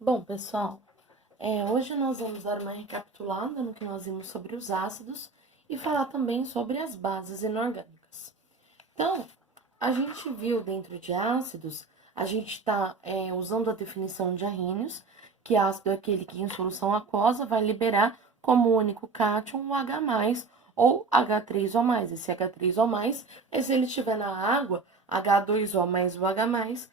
Bom, pessoal, hoje nós vamos dar uma recapitulada no que nós vimos sobre os ácidos e falar também sobre as bases inorgânicas. Então, a gente viu dentro de ácidos, a gente está usando a definição de Arrhenius, que ácido é aquele que em solução aquosa vai liberar como único cátion o H+, ou H3O+. Esse H3O+, se ele estiver na água, H2O mais o H+,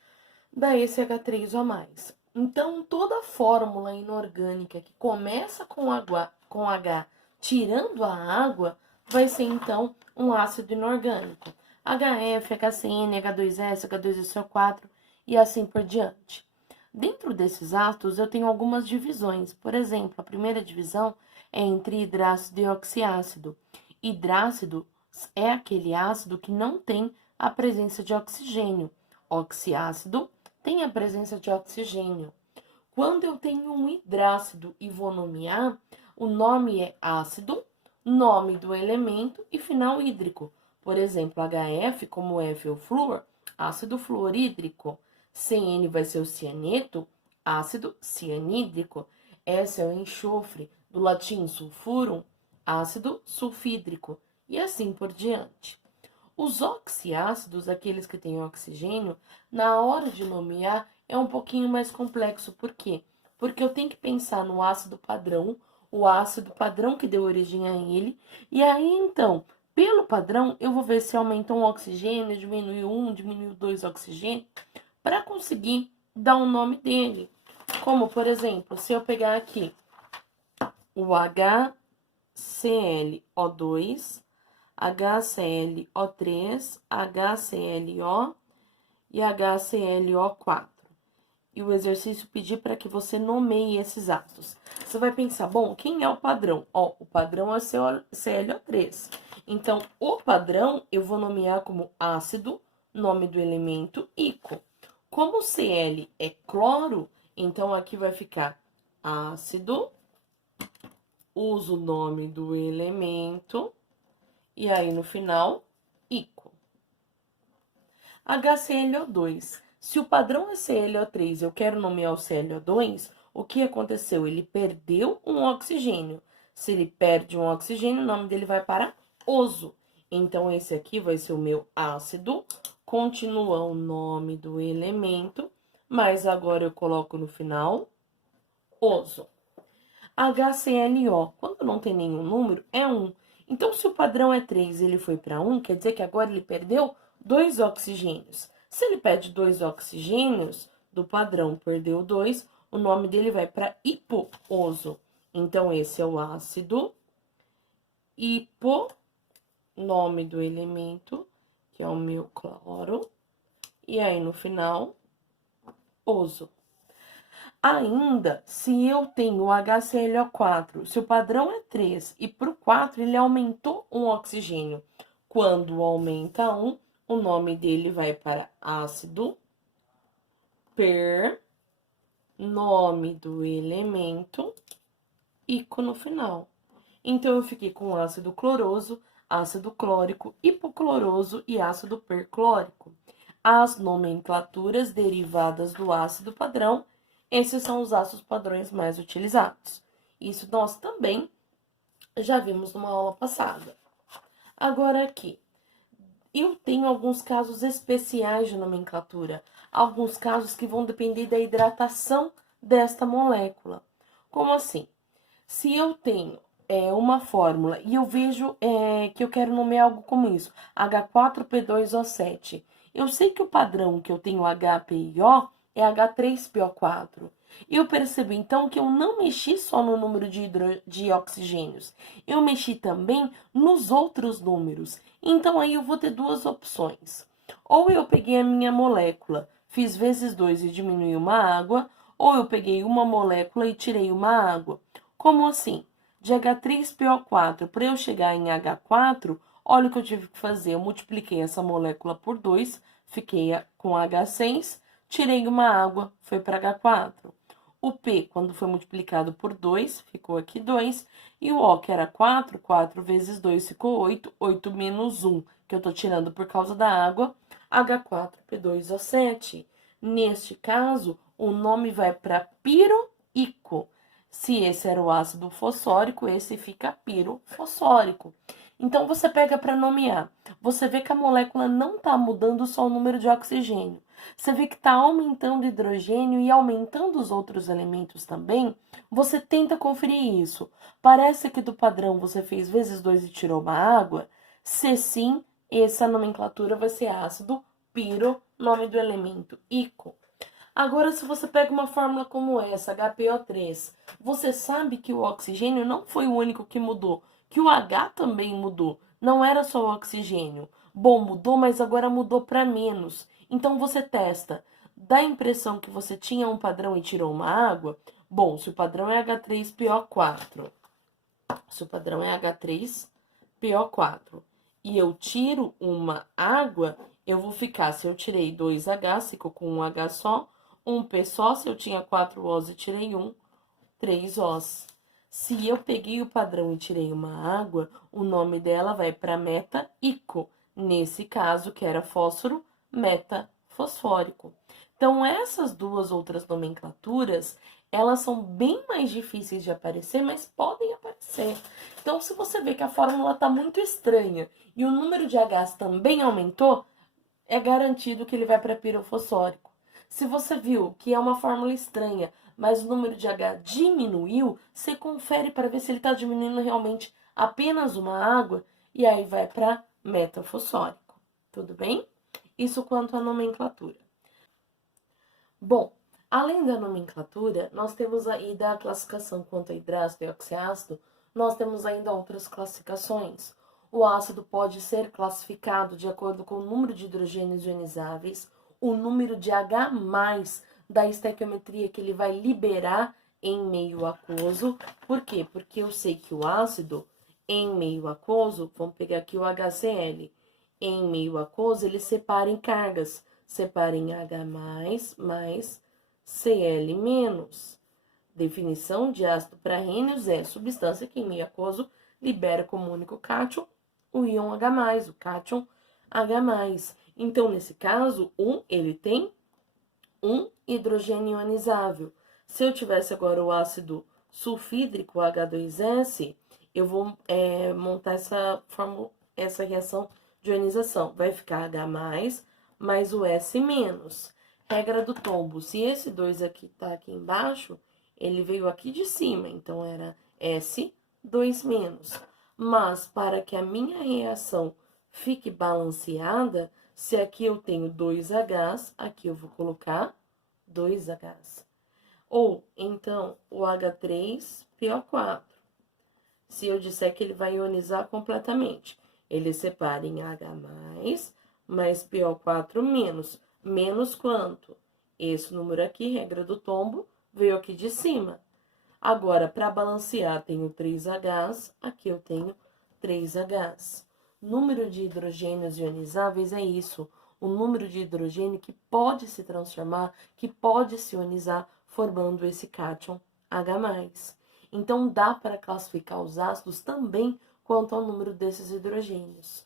dá esse H3O+. Então, toda fórmula inorgânica que começa com H tirando a água, vai ser, então, um ácido inorgânico. HF, HCN, H2S, H2SO4 e assim por diante. Dentro desses ácidos, eu tenho algumas divisões. Por exemplo, a primeira divisão é entre hidrácido e oxiácido. Hidrácido é aquele ácido que não tem a presença de oxigênio. Oxiácido tem a presença de oxigênio. Quando eu tenho um hidrácido e vou nomear, o nome é ácido, nome do elemento e final hídrico. Por exemplo, HF, como F é o flúor, ácido fluorídrico. CN vai ser o cianeto, ácido cianídrico. S é o enxofre, do latim sulfurum, ácido sulfídrico. E assim por diante. Os oxiácidos, aqueles que têm oxigênio, na hora de nomear é um pouquinho mais complexo. Por quê? Porque eu tenho que pensar no ácido padrão, o ácido padrão que deu origem a ele, e aí então, pelo padrão, eu vou ver se aumenta um oxigênio, diminui dois oxigênio, para conseguir dar um nome dele. Como, por exemplo, se eu pegar aqui o HClO2, HClO3, HClO e HClO4. E o exercício pedir para que você nomeie esses ácidos. Você vai pensar, bom, quem é o padrão? O padrão é o ClO3. Então, o padrão eu vou nomear como ácido, nome do elemento, ico. Como o Cl é cloro, então aqui vai ficar ácido, uso o nome do elemento, e aí, no final, ico. HClO2. Se o padrão é ClO3 eu quero nomear o ClO2, o que aconteceu? Ele perdeu um oxigênio. Se ele perde um oxigênio, o nome dele vai para oso. Então, esse aqui vai ser o meu ácido. Continua o nome do elemento, mas agora eu coloco no final oso. HClO, quando não tem nenhum número, é 1. Então, se o padrão é 3 e ele foi para 1, quer dizer que agora ele perdeu 2 oxigênios. Se ele perde 2 oxigênios, do padrão perdeu 2, o nome dele vai para hipooso. Então, esse é o ácido hipo, nome do elemento, que é o meu cloro. E aí, no final, oso. Ainda, se eu tenho HClO4, se o padrão é 3 e para o 4 ele aumentou um oxigênio. Quando aumenta um, o nome dele vai para ácido per, nome do elemento, ico no final. Então, eu fiquei com ácido cloroso, ácido clórico, hipocloroso e ácido perclórico. As nomenclaturas derivadas do ácido padrão, esses são os ácidos padrões mais utilizados. Isso nós também já vimos numa aula passada. Agora aqui, eu tenho alguns casos especiais de nomenclatura, alguns casos que vão depender da hidratação desta molécula. Como assim? Se eu tenho uma fórmula e eu vejo que eu quero nomear algo como isso, H4P2O7. Eu sei que o padrão que eu tenho HPiO é H3PO4. Eu percebo então que eu não mexi só no número de oxigênios, eu mexi também nos outros números. Então aí eu vou ter duas opções. Ou eu peguei a minha molécula, fiz vezes 2 e diminui uma água, ou eu peguei uma molécula e tirei uma água. Como assim? De H3PO4 para eu chegar em H4, olha o que eu tive que fazer. Eu multipliquei essa molécula por 2, fiquei com H6, tirei uma água, foi para H4. O P, quando foi multiplicado por 2, ficou aqui 2. E o O, que era 4, 4 vezes 2 ficou 8, 8 menos 1, que eu tô tirando por causa da água, H4P2O7. Neste caso, o nome vai para piroico. Se esse era o ácido fosfórico, esse fica pirofosfórico. Então, você pega para nomear. Você vê que a molécula não está mudando só o número de oxigênio. Você vê que está aumentando o hidrogênio e aumentando os outros elementos também. Você tenta conferir isso. Parece que do padrão você fez vezes 2 e tirou uma água. Se sim, essa nomenclatura vai ser ácido piro, nome do elemento ico. Agora, se você pega uma fórmula como essa, HPO3, você sabe que o oxigênio não foi o único que mudou, que o H também mudou. Não era só o oxigênio. Bom, mudou, mas agora mudou para menos. Então, você testa. Dá a impressão que você tinha um padrão e tirou uma água? Bom, se o padrão é H3PO4, se o padrão é H3PO4 e eu tiro uma água, eu vou ficar, se eu tirei 2H, fico com um H só, um P só, se eu tinha 4 Os e tirei um, 3 Os. Se eu peguei o padrão e tirei uma água, o nome dela vai para meta-ico. Nesse caso, que era fósforo, metafosfórico. Então, essas duas outras nomenclaturas, elas são bem mais difíceis de aparecer, mas podem aparecer. Então, se você vê que a fórmula está muito estranha e o número de Hs também aumentou, é garantido que ele vai para pirofosfórico. Se você viu que é uma fórmula estranha, mas o número de H diminuiu, você confere para ver se ele está diminuindo realmente apenas uma água e aí vai para metafosfórico. Tudo bem? Isso quanto à nomenclatura. Bom, além da nomenclatura, nós temos aí da classificação quanto a hidrácido e oxiácido, nós temos ainda outras classificações. O ácido pode ser classificado de acordo com o número de hidrogênios ionizáveis, o número de H+, da estequiometria que ele vai liberar em meio aquoso. Por quê? Porque eu sei que o ácido em meio aquoso, vamos pegar aqui o HCl, em meio aquoso ele separa em cargas, separa em H+, mais Cl-. Definição de ácido para Arrhenius é substância que em meio aquoso libera como único cátion o íon H+, o cátion H+. Então, nesse caso, ele tem um hidrogênio ionizável. Se eu tivesse agora o ácido sulfídrico H2S, eu vou montar essa reação de ionização. Vai ficar H+, mais o S-. Regra do tombo. Se esse 2 aqui tá aqui embaixo, ele veio aqui de cima, então era S2-. Mas, para que a minha reação fique balanceada, se aqui eu tenho 2Hs, aqui eu vou colocar 2Hs. Ou, então, o H3PO4. Se eu disser que ele vai ionizar completamente, ele separa em H+, mais PO4-. Menos quanto? Esse número aqui, regra do tombo, veio aqui de cima. Agora, para balancear, tenho 3Hs, aqui eu tenho 3Hs. Número de hidrogênios ionizáveis é isso, o número de hidrogênio que pode se transformar, que pode se ionizar, formando esse cátion H+. Então, dá para classificar os ácidos também quanto ao número desses hidrogênios.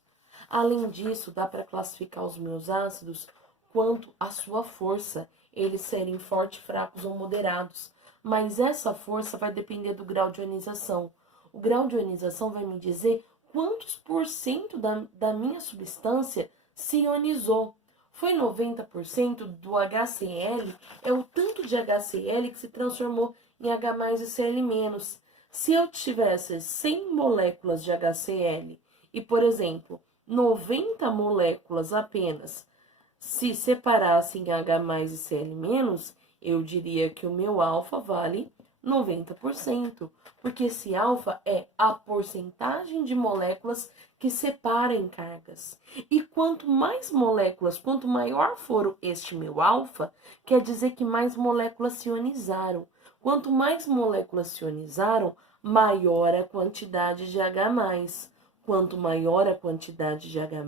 Além disso, dá para classificar os meus ácidos quanto à sua força, eles serem fortes, fracos ou moderados. Mas essa força vai depender do grau de ionização. O grau de ionização vai me dizer quantos por cento da minha substância se ionizou. Foi 90% do HCl, é o tanto de HCl que se transformou em H+ e Cl-. Se eu tivesse 100 moléculas de HCl e, por exemplo, 90 moléculas apenas se separassem em H+ e Cl-, eu diria que o meu alfa vale 90%, porque esse alfa é a porcentagem de moléculas que separam cargas. E quanto mais moléculas, quanto maior for este meu alfa, quer dizer que mais moléculas se ionizaram. Quanto mais moléculas se ionizaram, maior a quantidade de H+. Quanto maior a quantidade de H+,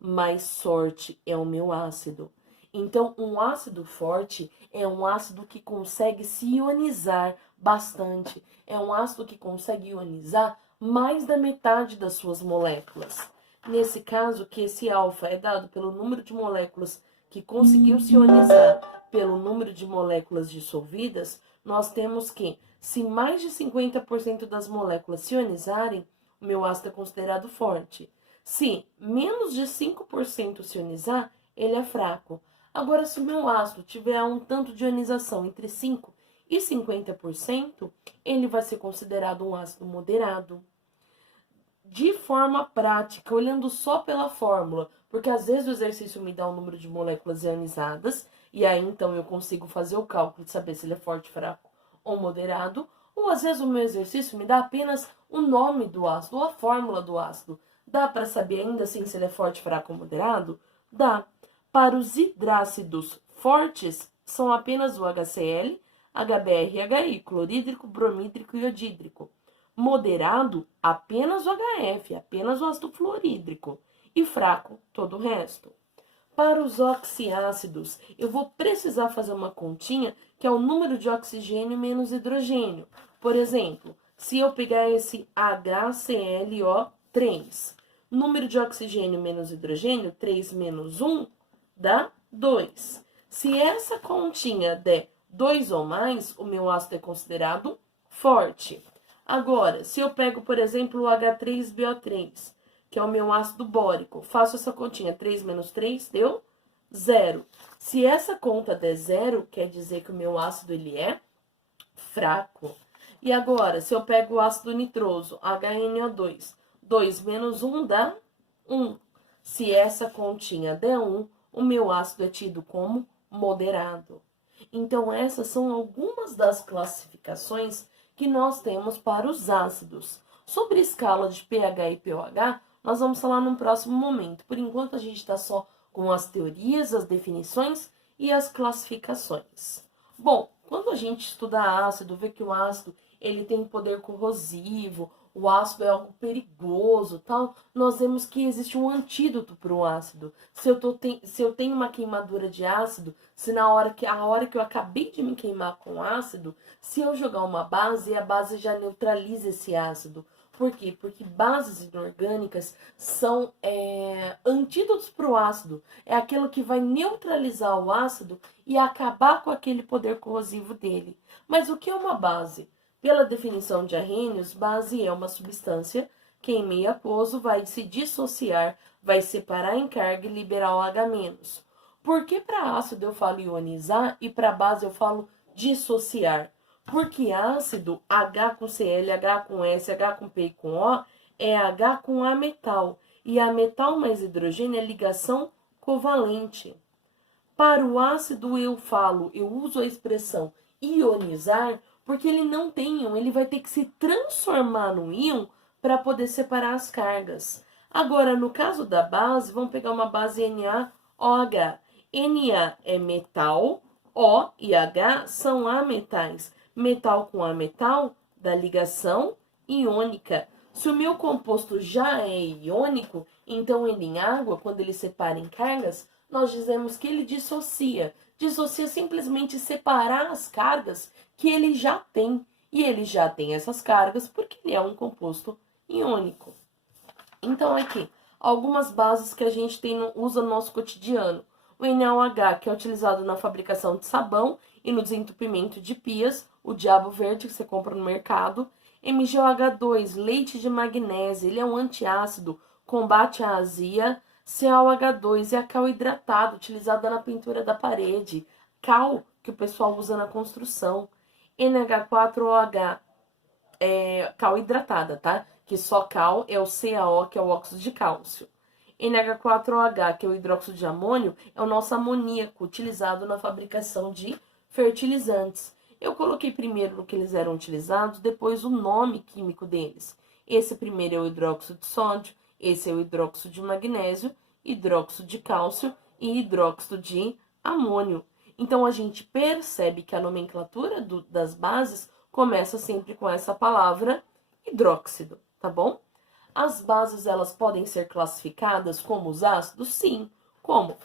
mais sorte é o meu ácido. Então, um ácido forte é um ácido que consegue se ionizar bastante. É um ácido que consegue ionizar mais da metade das suas moléculas. Nesse caso, que esse alfa é dado pelo número de moléculas que conseguiu se ionizar pelo número de moléculas dissolvidas, nós temos que, se mais de 50% das moléculas se ionizarem, o meu ácido é considerado forte. Se menos de 5% se ionizar, ele é fraco. Agora, se o meu ácido tiver um tanto de ionização entre 5% e 50%, ele vai ser considerado um ácido moderado. De forma prática, olhando só pela fórmula, porque às vezes o exercício me dá um número de moléculas ionizadas, e aí então eu consigo fazer o cálculo de saber se ele é forte, fraco ou moderado, ou às vezes o meu exercício me dá apenas o nome do ácido, ou a fórmula do ácido. Dá para saber ainda assim se ele é forte, fraco ou moderado? Dá. Para os hidrácidos fortes, são apenas o HCl, HBr e HI, clorídrico, bromídrico e iodídrico. Moderado, apenas o HF, apenas o ácido fluorídrico. E fraco, todo o resto. Para os oxiácidos, eu vou precisar fazer uma continha, que é o número de oxigênio menos hidrogênio. Por exemplo, se eu pegar esse HClO3, número de oxigênio menos hidrogênio, 3 menos 1, dá 2. Se essa continha der 2 ou mais, o meu ácido é considerado forte. Agora, se eu pego, por exemplo, o H3BO3, que é o meu ácido bórico, faço essa continha, 3 menos 3 deu 0. Se essa conta der 0, quer dizer que o meu ácido ele é fraco. E agora, se eu pego o ácido nitroso, HNO2, 2 menos 1 dá 1. Se essa continha der 1, o meu ácido é tido como moderado. Então, essas são algumas das classificações que nós temos para os ácidos. Sobre escala de pH e pOH, nós vamos falar num próximo momento. Por enquanto, a gente está só com as teorias, as definições e as classificações. Bom, quando a gente estuda ácido, vê que o ácido ele tem poder corrosivo, o ácido é algo perigoso, tal, nós vemos que existe um antídoto para o ácido. Se eu tenho uma queimadura de ácido, se a hora que eu acabei de me queimar com ácido, se eu jogar uma base, a base já neutraliza esse ácido. Por quê? Porque bases inorgânicas são antídotos para o ácido. É aquilo que vai neutralizar o ácido e acabar com aquele poder corrosivo dele. Mas o que é uma base? Pela definição de Arrhenius, base é uma substância que em meio aquoso vai se dissociar, vai separar em carga e liberar o H-. Por que para ácido eu falo ionizar e para base eu falo dissociar? Porque ácido, H com Cl, H com S, H com P e com O, é H com A metal. E A metal mais hidrogênio é ligação covalente. Para o ácido eu uso a expressão ionizar, porque ele não tem íon, ele vai ter que se transformar no íon para poder separar as cargas. Agora, no caso da base, vamos pegar uma base NaOH. Na é metal, O e H são ametais. Metal com ametal dá ligação iônica. Se o meu composto já é iônico, então ele em água, quando ele separa em cargas, nós dizemos que ele dissocia. Dissocia simplesmente separar as cargas que ele já tem. E ele já tem essas cargas porque ele é um composto iônico. Então, aqui, algumas bases que a gente usa no nosso cotidiano. O NaOH, que é utilizado na fabricação de sabão e no desentupimento de pias, o diabo verde que você compra no mercado. MgOH2, leite de magnésio, ele é um antiácido, combate a azia. CaOH2 é a cal hidratada, utilizada na pintura da parede. Cal, que o pessoal usa na construção. NH4OH, cal hidratada, tá? Que só cal é o CaO, que é o óxido de cálcio. NH4OH, que é o hidróxido de amônio, é o nosso amoníaco, utilizado na fabricação de fertilizantes. Eu coloquei primeiro no que eles eram utilizados, depois o nome químico deles. Esse primeiro é o hidróxido de sódio, esse é o hidróxido de magnésio, hidróxido de cálcio e hidróxido de amônio. Então, a gente percebe que a nomenclatura das bases começa sempre com essa palavra hidróxido, tá bom? As bases, elas podem ser classificadas como os ácidos? Sim. Como?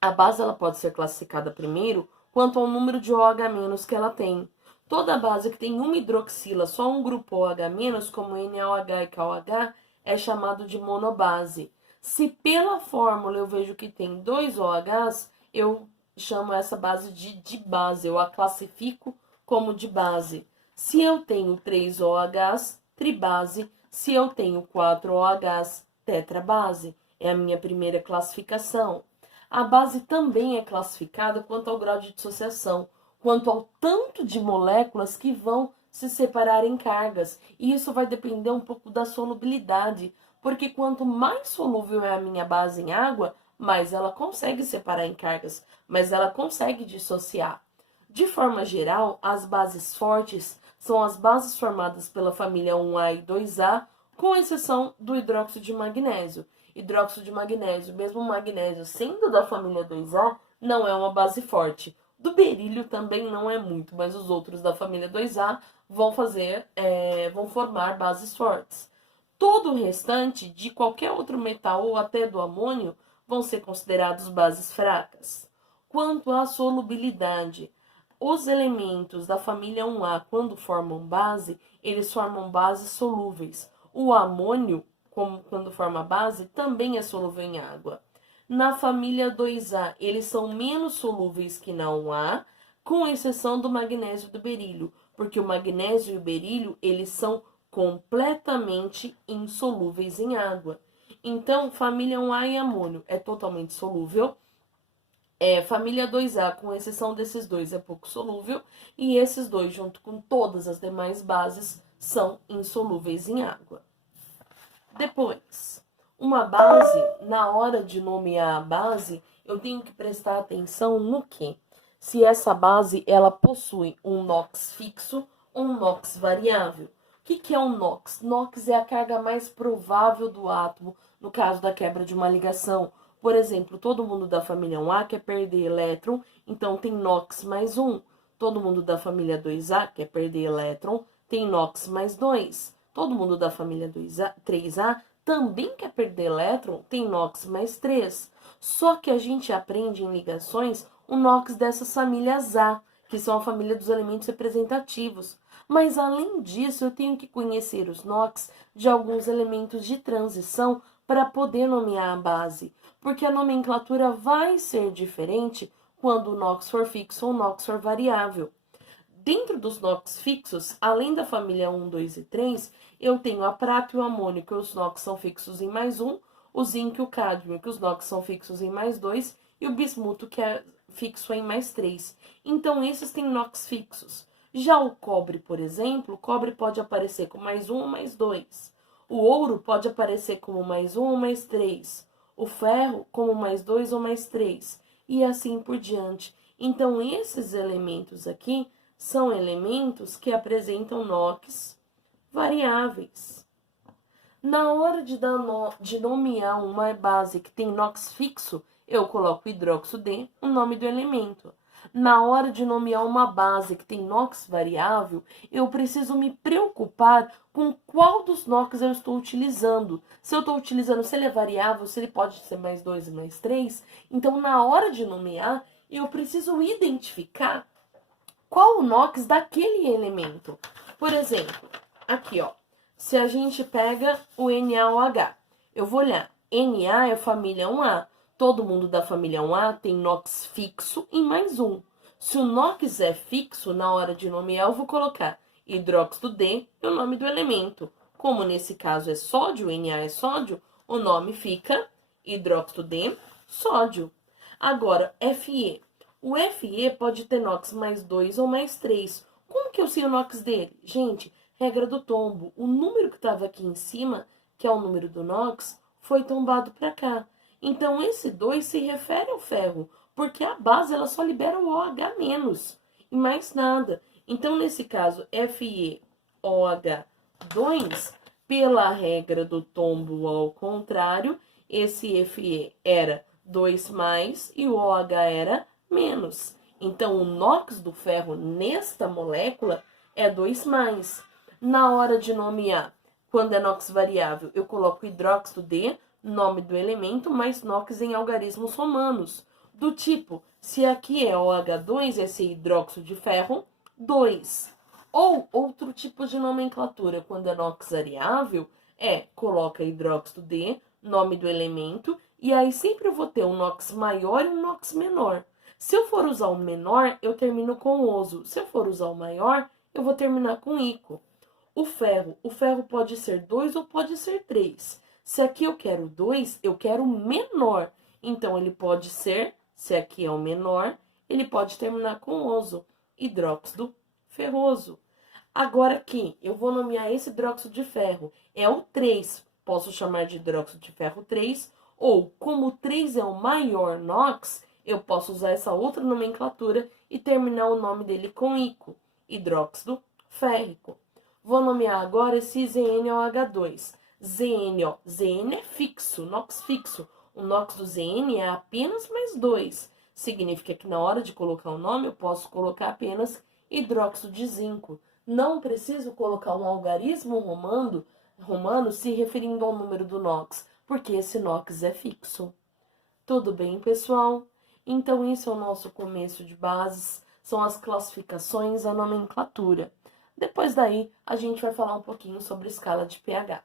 A base, ela pode ser classificada primeiro quanto ao número de OH- que ela tem. Toda base que tem uma hidroxila, só um grupo OH-, como NaOH e KOH, é chamado de monobase. Se pela fórmula eu vejo que tem 2 OHs, eu chamo essa base de dibase, eu a classifico como dibase. Se eu tenho 3 OHs, tribase. Se eu tenho 4 OHs, tetrabase. É a minha primeira classificação. A base também é classificada quanto ao grau de dissociação, quanto ao tanto de moléculas que vão se separar em cargas. E isso vai depender um pouco da solubilidade, porque quanto mais solúvel é a minha base em água, mais ela consegue separar em cargas, mas ela consegue dissociar. De forma geral, as bases fortes são as bases formadas pela família 1A e 2A, com exceção do hidróxido de magnésio. Hidróxido de magnésio, mesmo o magnésio sendo da família 2A, não é uma base forte. Do berílio também não é muito, mas os outros da família 2A vão formar bases fortes. Todo o restante, de qualquer outro metal ou até do amônio, vão ser considerados bases fracas. Quanto à solubilidade, os elementos da família 1A, quando formam base, eles formam bases solúveis. O amônio, quando forma base, também é solúvel em água. Na família 2A, eles são menos solúveis que na 1A, com exceção do magnésio e do berílio, porque o magnésio e o berílio, eles são completamente insolúveis em água. Então, família 1A e amônio é totalmente solúvel. Família 2A, com exceção desses dois, é pouco solúvel. E esses dois, junto com todas as demais bases, são insolúveis em água. Depois, uma base, na hora de nomear a base, eu tenho que prestar atenção no quê? Se essa base, ela possui um NOx fixo ou um NOx variável. O que é um NOx? NOx é a carga mais provável do átomo, no caso da quebra de uma ligação. Por exemplo, todo mundo da família 1A quer perder elétron, então tem NOx mais 1. Todo mundo da família 2A quer perder elétron, tem NOx mais 2. Todo mundo da família 3A também quer perder elétron, tem NOx mais 3. Só que a gente aprende em ligações o NOx dessas famílias A, que são a família dos elementos representativos. Mas, além disso, eu tenho que conhecer os NOx de alguns elementos de transição para poder nomear a base, porque a nomenclatura vai ser diferente quando o NOx for fixo ou o NOx for variável. Dentro dos NOx fixos, além da família 1, 2 e 3, eu tenho a prata e o amônio, que os NOx são fixos em mais 1, o zinco e o cádmio, que os NOx são fixos em mais 2, e o bismuto, que é fixo em mais 3. Então, esses têm NOx fixos. Já o cobre, por exemplo, o cobre pode aparecer com mais 1 ou mais 2. O ouro pode aparecer como mais 1 ou mais 3. O ferro como mais 2 ou mais 3. E assim por diante. Então, esses elementos aqui são elementos que apresentam NOx variáveis. Na hora de nomear uma base que tem NOx fixo, eu coloco hidróxido D, o nome do elemento. Na hora de nomear uma base que tem NOx variável, eu preciso me preocupar com qual dos NOx eu estou utilizando. Se eu estou utilizando, se ele é variável, se ele pode ser mais 2 e mais 3. Então, na hora de nomear, eu preciso identificar qual o NOx daquele elemento. Por exemplo, aqui, ó, se a gente pega o NaOH, eu vou olhar, Na é família 1A, todo mundo da família 1A tem NOx fixo em mais 1. Se o NOx é fixo, na hora de nomear, eu vou colocar hidróxido D e o nome do elemento. Como nesse caso é sódio, Na é sódio, o nome fica hidróxido D, sódio. Agora, Fe. O Fe pode ter NOx mais 2 ou mais 3. Como que eu sei o NOx dele? Gente, regra do tombo. O número que estava aqui em cima, que é o número do NOx, foi tombado para cá. Então, esse 2 se refere ao ferro, porque a base ela só libera o OH- e mais nada. Então, nesse caso, FeOH2, pela regra do tombo ao contrário, esse Fe era 2 mais e o OH era menos. Então, o NOx do ferro nesta molécula é 2 mais. Na hora de nomear, quando é NOx variável, eu coloco hidróxido D, nome do elemento, mais NOx em algarismos romanos. Do tipo, se aqui é OH2, esse hidróxido de ferro, 2. Ou outro tipo de nomenclatura, quando é NOx variável, coloca hidróxido D, nome do elemento, e aí sempre eu vou ter um NOx maior e um NOx menor. Se eu for usar o menor, eu termino com oso. Se eu for usar o maior, eu vou terminar com ico. O ferro pode ser 2 ou pode ser 3. Se aqui eu quero 2, eu quero menor. Então, ele pode ser, se aqui é o menor, ele pode terminar com oso. Hidróxido ferroso. Agora aqui, eu vou nomear esse hidróxido de ferro. É o 3. Posso chamar de hidróxido de ferro 3. Ou, como o 3 é o maior NOx, eu posso usar essa outra nomenclatura e terminar o nome dele com ico. Hidróxido férrico. Vou nomear agora esse ZnOH2. ZN é fixo, NOx fixo. O NOx do ZN é apenas mais 2. Significa que na hora de colocar o nome, eu posso colocar apenas hidróxido de zinco. Não preciso colocar um algarismo romano se referindo ao número do NOx, porque esse NOx é fixo. Tudo bem, pessoal? Então, isso é o nosso começo de bases, são as classificações, a nomenclatura. Depois daí, a gente vai falar um pouquinho sobre escala de pH.